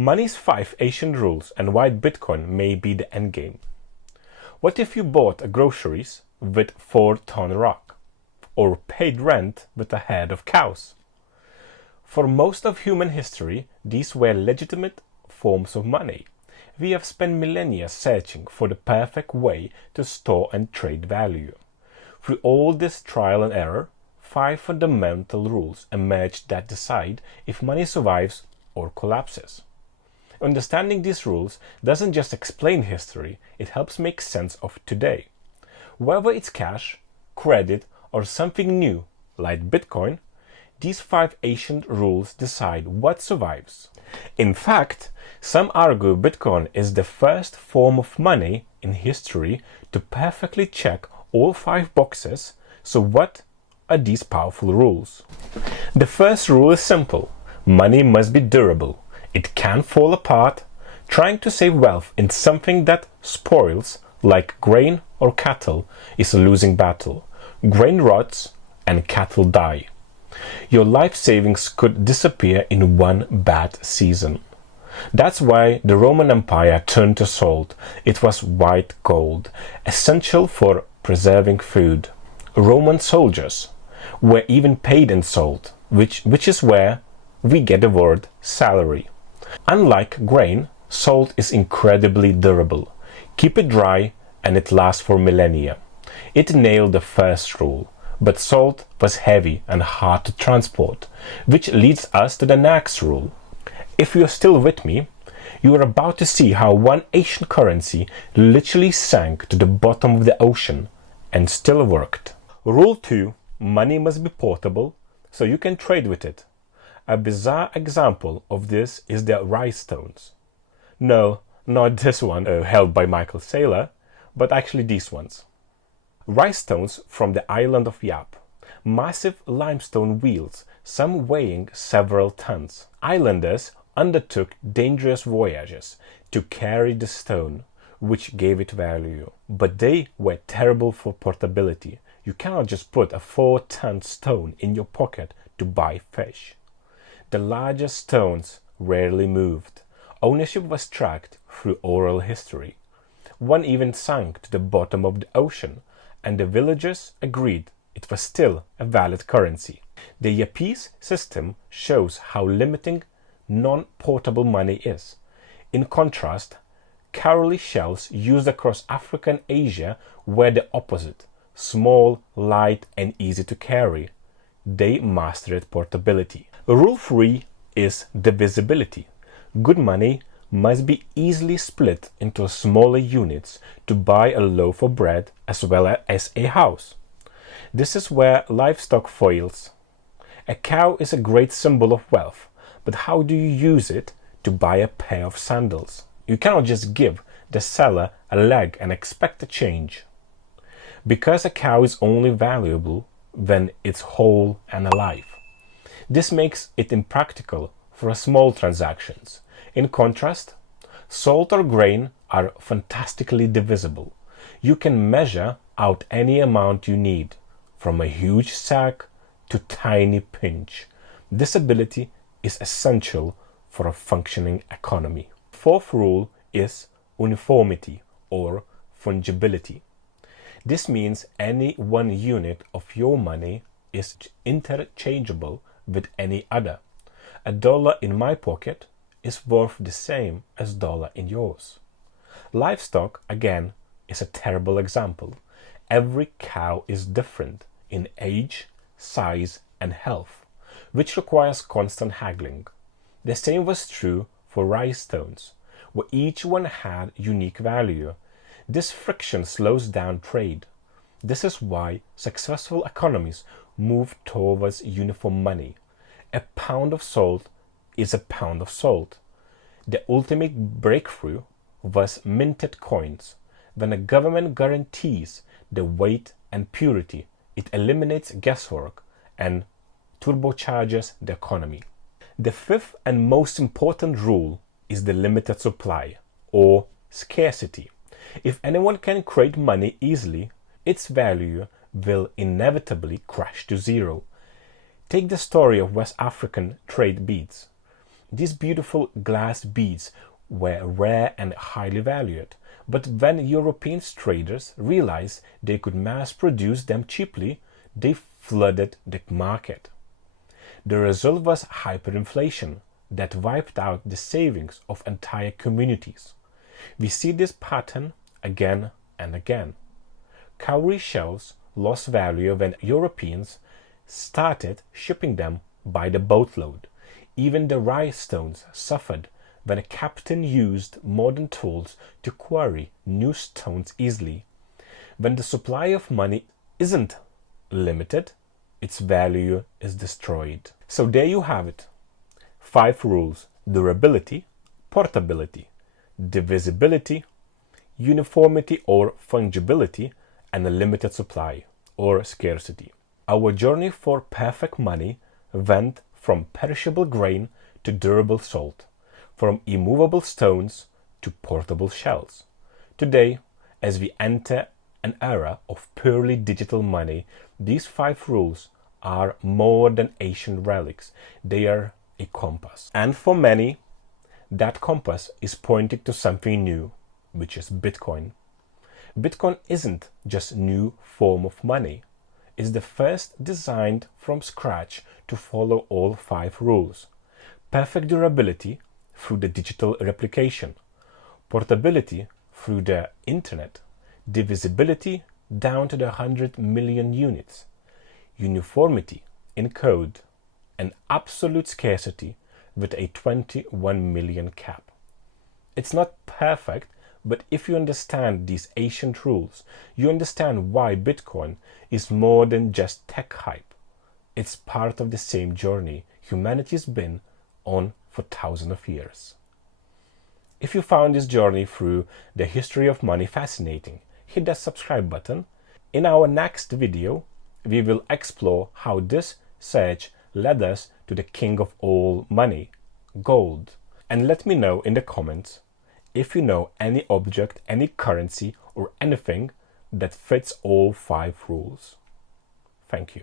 Money's 5 ancient rules and why Bitcoin may be the endgame. What if you bought groceries with 4-ton rock, or paid rent with a herd of cows? For most of human history, these were legitimate forms of money. We have spent millennia searching for the perfect way to store and trade value. Through all this trial and error, 5 fundamental rules emerged that decide if money survives or collapses. Understanding these rules doesn't just explain history, it helps make sense of today. Whether it's cash, credit, or something new, like Bitcoin, these 5 ancient rules decide what survives. In fact, some argue Bitcoin is the first form of money in history to perfectly check all 5 boxes. So what are these powerful rules? The first rule is simple. Money must be durable. It can't fall apart. Trying to save wealth in something that spoils, like grain or cattle, is a losing battle. Grain rots and cattle die. Your life savings could disappear in one bad season. That's why the Roman Empire turned to salt. It was white gold, essential for preserving food. Roman soldiers were even paid in salt, which is where we get the word salary. Unlike grain, salt is incredibly durable. Keep it dry and it lasts for millennia. It nailed the first rule, but salt was heavy and hard to transport, which leads us to the next rule. If you're still with me, you are about to see how one ancient currency literally sank to the bottom of the ocean and still worked. Rule 2. Money must be portable so you can trade with it. A bizarre example of this is the rice stones. No, not this one held by Michael Saylor, but actually these ones. Rice stones from the island of Yap. Massive limestone wheels, some weighing several tons. Islanders undertook dangerous voyages to carry the stone, which gave it value. But they were terrible for portability. You cannot just put a 4-ton stone in your pocket to buy fish. The largest stones rarely moved. Ownership was tracked through oral history. One even sank to the bottom of the ocean, and the villagers agreed it was still a valid currency. The Yapese system shows how limiting non-portable money is. In contrast, cowrie shells used across Africa and Asia were the opposite. Small, light, and easy to carry. They mastered portability. Rule 3 is divisibility. Good money must be easily split into smaller units to buy a loaf of bread as well as a house. This is where livestock fails. A cow is a great symbol of wealth, but how do you use it to buy a pair of sandals? You cannot just give the seller a leg and expect a change. Because a cow is only valuable when it's whole and alive. This makes it impractical for small transactions. In contrast, salt or grain are fantastically divisible. You can measure out any amount you need, from a huge sack to tiny pinch. This ability is essential for a functioning economy. Fourth rule is uniformity or fungibility. This means any one unit of your money is interchangeable with any other. $1 in my pocket is worth the same as $1 in yours. Livestock, again, is a terrible example. Every cow is different in age, size, and health, which requires constant haggling. The same was true for rice stones, where each one had unique value. This friction slows down trade. This is why successful economies move towards uniform money. A pound of salt is a pound of salt. The ultimate breakthrough was minted coins. When a government guarantees the weight and purity, it eliminates guesswork and turbocharges the economy. The fifth and most important rule is the limited supply, or scarcity. If anyone can create money easily, its value will inevitably crash to zero. Take the story of West African trade beads. These beautiful glass beads were rare and highly valued, but when European traders realized they could mass produce them cheaply, they flooded the market. The result was hyperinflation that wiped out the savings of entire communities. We see this pattern again and again. Cowrie shells lost value when Europeans started shipping them by the boatload. Even the rhinestones suffered when a captain used modern tools to quarry new stones easily. When the supply of money isn't limited, its value is destroyed. So there you have it. 5 rules: durability, portability, divisibility, uniformity or fungibility, and a limited supply or scarcity. Our journey for perfect money went from perishable grain to durable salt, from immovable stones to portable shells. Today, as we enter an era of purely digital money, these 5 rules are more than ancient relics. They are a compass. And for many, that compass is pointing to something new, which is Bitcoin. Bitcoin isn't just a new form of money. It's the first designed from scratch to follow all 5 rules. Perfect durability through the digital replication, portability through the internet, divisibility down to the 100 million units, uniformity in code, and absolute scarcity with a 21 million cap. It's not perfect, but if you understand these ancient rules, you understand why Bitcoin is more than just tech hype. It's part of the same journey humanity's been on for thousands of years. If you found this journey through the history of money fascinating, hit that subscribe button. In our next video, we will explore how this search led us to the king of all money, gold. And let me know in the comments if you know any object, any currency, or anything that fits all 5 rules. Thank you.